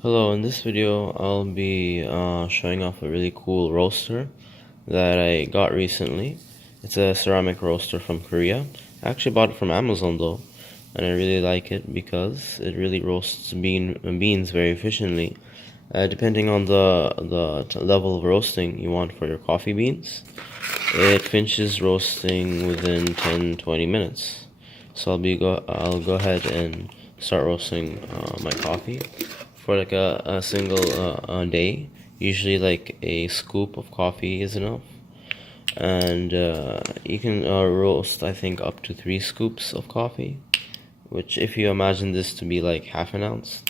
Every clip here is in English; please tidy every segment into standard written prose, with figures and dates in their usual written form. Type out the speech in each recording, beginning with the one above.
Hello, in this video I'll be showing off a really cool roaster that I got recently. It's a ceramic roaster from Korea. I actually bought it from Amazon though, and I really like it because it really roasts beans very efficiently. Depending on the level of roasting you want for your coffee beans, it finishes roasting within 10-20 minutes. So I'll go ahead and start roasting my coffee for like a single day. Usually like a scoop of coffee is enough, and you can roast I think up to 3 scoops of coffee, which if you imagine this to be like half an ounce.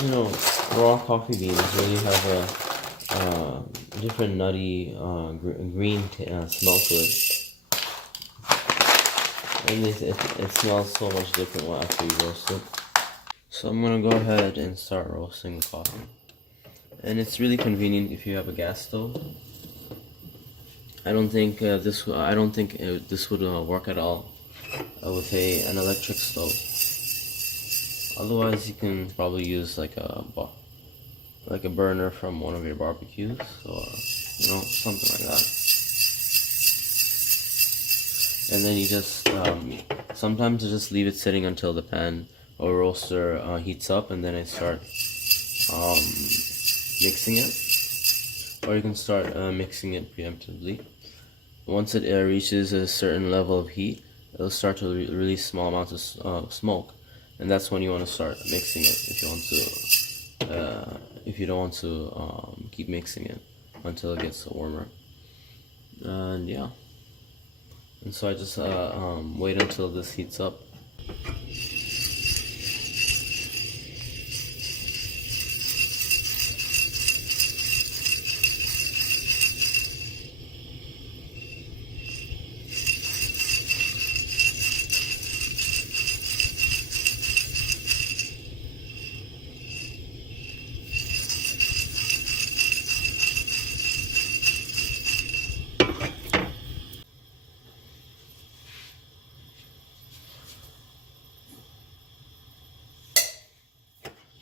You know, raw coffee beans really have a different nutty green smell to it, and it smells so much different after you roast it. So I'm gonna go ahead and start roasting the coffee, and it's really convenient if you have a gas stove. I don't think this would work at all with an electric stove. Otherwise, you can probably use like a burner from one of your barbecues, or something like that. And then you just sometimes I just leave it sitting until the pan or roaster heats up, and then I start mixing it. Or you can start mixing it preemptively. Once it reaches a certain level of heat, it'll start to release small amounts of smoke, and that's when you want to start mixing it. If you don't want to keep mixing it until it gets warmer. And yeah, and so I just wait until this heats up.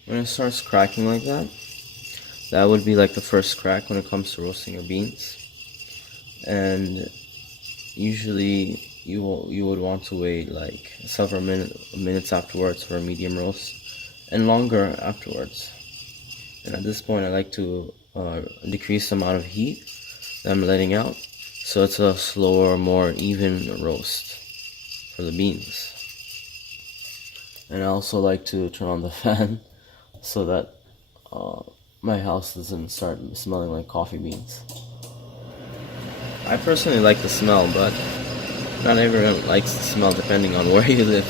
When it starts cracking like that, that would be like the first crack when it comes to roasting your beans. And usually you would want to wait like several minutes afterwards for a medium roast, and longer afterwards. And at this point I like to decrease the amount of heat that I'm letting out, so it's a slower, more even roast for the beans. And I also like to turn on the fan so that my house doesn't start smelling like coffee beans. I personally like the smell, but not everyone likes the smell depending on where you live.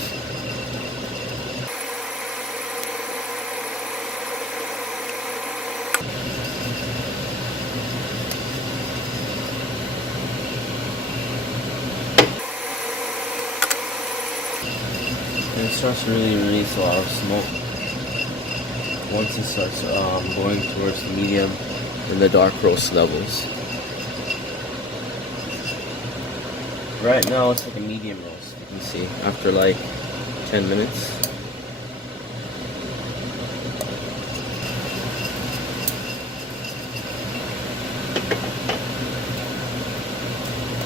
And it starts to really release a lot of smoke. Once it starts going towards the medium and the dark roast levels. Right now it's like a medium roast, you can see, after like 10 minutes.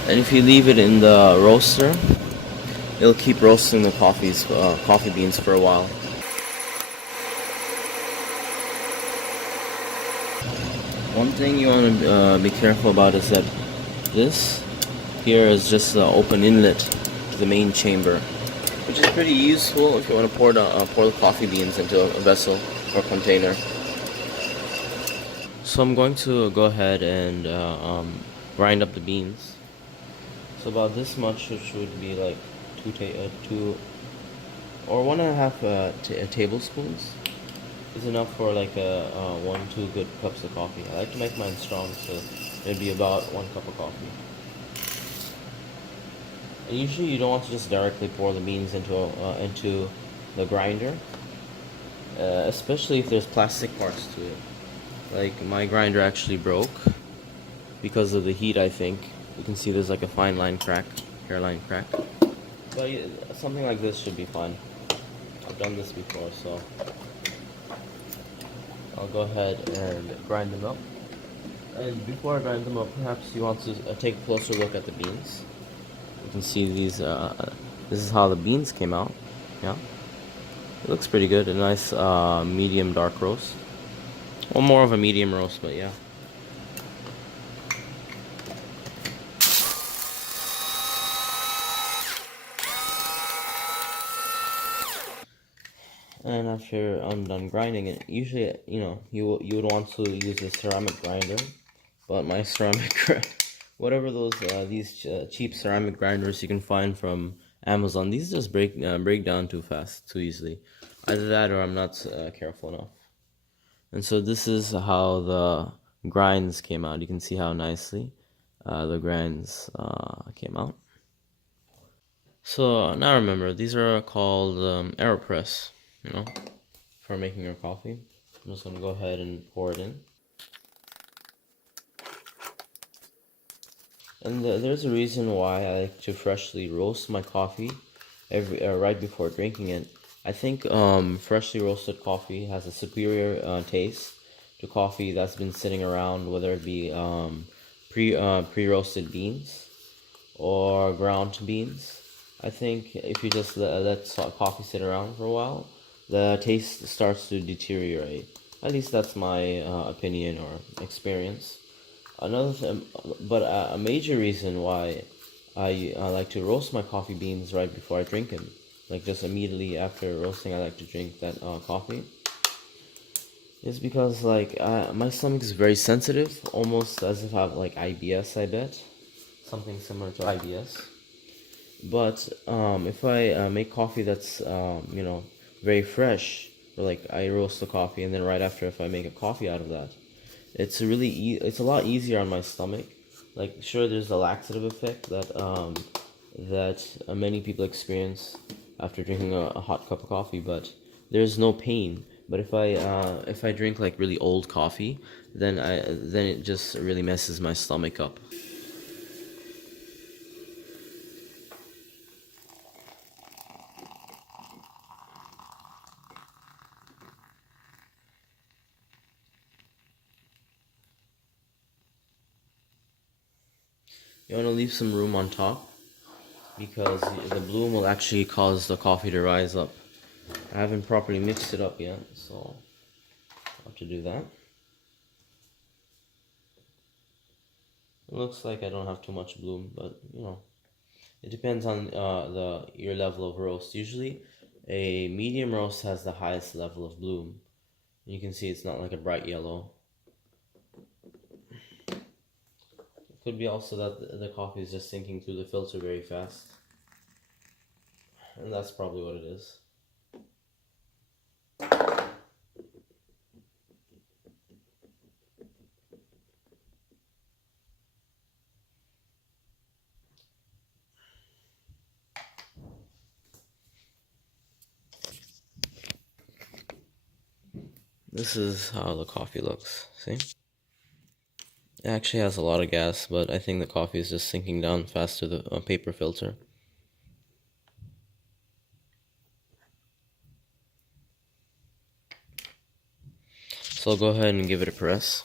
And if you leave it in the roaster, it'll keep roasting the coffee beans for a while. One thing you want to be careful about is that this here is just the open inlet to the main chamber, which is pretty useful if you want to pour the coffee beans into a vessel or container. So I'm going to go ahead and grind up the beans. So about this much, which would be like two or 1.5 tablespoons, is enough for like 1-2 good cups of coffee. I like to make mine strong, so it'd be about 1 cup of coffee. And usually you don't want to just directly pour the beans into the grinder, especially if there's plastic parts to it. Like my grinder actually broke, because of the heat, I think. You can see there's like a fine line crack, hairline crack. But yeah, something like this should be fine. I've done this before, so I'll go ahead and grind them up. And before I grind them up, perhaps you want to take a closer look at the beans. You can see these, this is how the beans came out. Yeah, it looks pretty good. A nice medium dark roast. Well, more of a medium roast, but yeah. And after I'm done grinding it, usually, you would want to use a ceramic grinder, but my ceramic, whatever these cheap ceramic grinders you can find from Amazon, these just break down too fast, too easily. Either that or I'm not careful enough. And so this is how the grinds came out. You can see how nicely the grinds came out. So now remember, these are called AeroPress, for making your coffee. I'm just gonna go ahead and pour it in. And there's a reason why I like to freshly roast my coffee right before drinking it. I think freshly roasted coffee has a superior taste to coffee that's been sitting around, whether it be pre-roasted beans or ground beans. I think if you just let coffee sit around for a while, the taste starts to deteriorate. At least that's my opinion or experience. Another thing, but a major reason why I like to roast my coffee beans right before I drink them, like just immediately after roasting, I like to drink that coffee, is because my stomach is very sensitive, almost as if I have like IBS. I bet something similar to IBS. But if I make coffee that's very fresh, or like I roast the coffee and then right after if I make a coffee out of that, it's a lot easier on my stomach. Like sure, there's a laxative effect that many people experience after drinking a hot cup of coffee, but there's no pain. But if I drink like really old coffee, then it just really messes my stomach up. You want to leave some room on top because the bloom will actually cause the coffee to rise up. I haven't properly mixed it up yet, so I'll have to do that. It looks like I don't have too much bloom, but it depends on your level of roast. Usually, a medium roast has the highest level of bloom. You can see it's not like a bright yellow. It could be also that the coffee is just sinking through the filter very fast, and that's probably what it is. This is how the coffee looks. See? It actually has a lot of gas, but I think the coffee is just sinking down fast to the paper filter. So I'll go ahead and give it a press.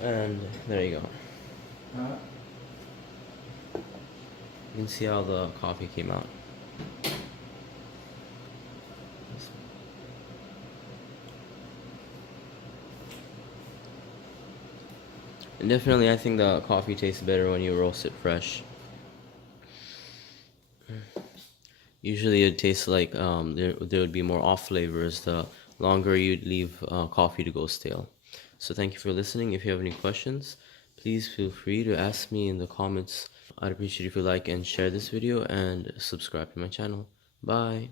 And there you go. You can see how the coffee came out. And definitely, I think the coffee tastes better when you roast it fresh. Usually, it tastes like there would be more off flavors the longer you'd leave coffee to go stale. So thank you for listening. If you have any questions, please feel free to ask me in the comments. I'd appreciate if you like and share this video and subscribe to my channel. Bye.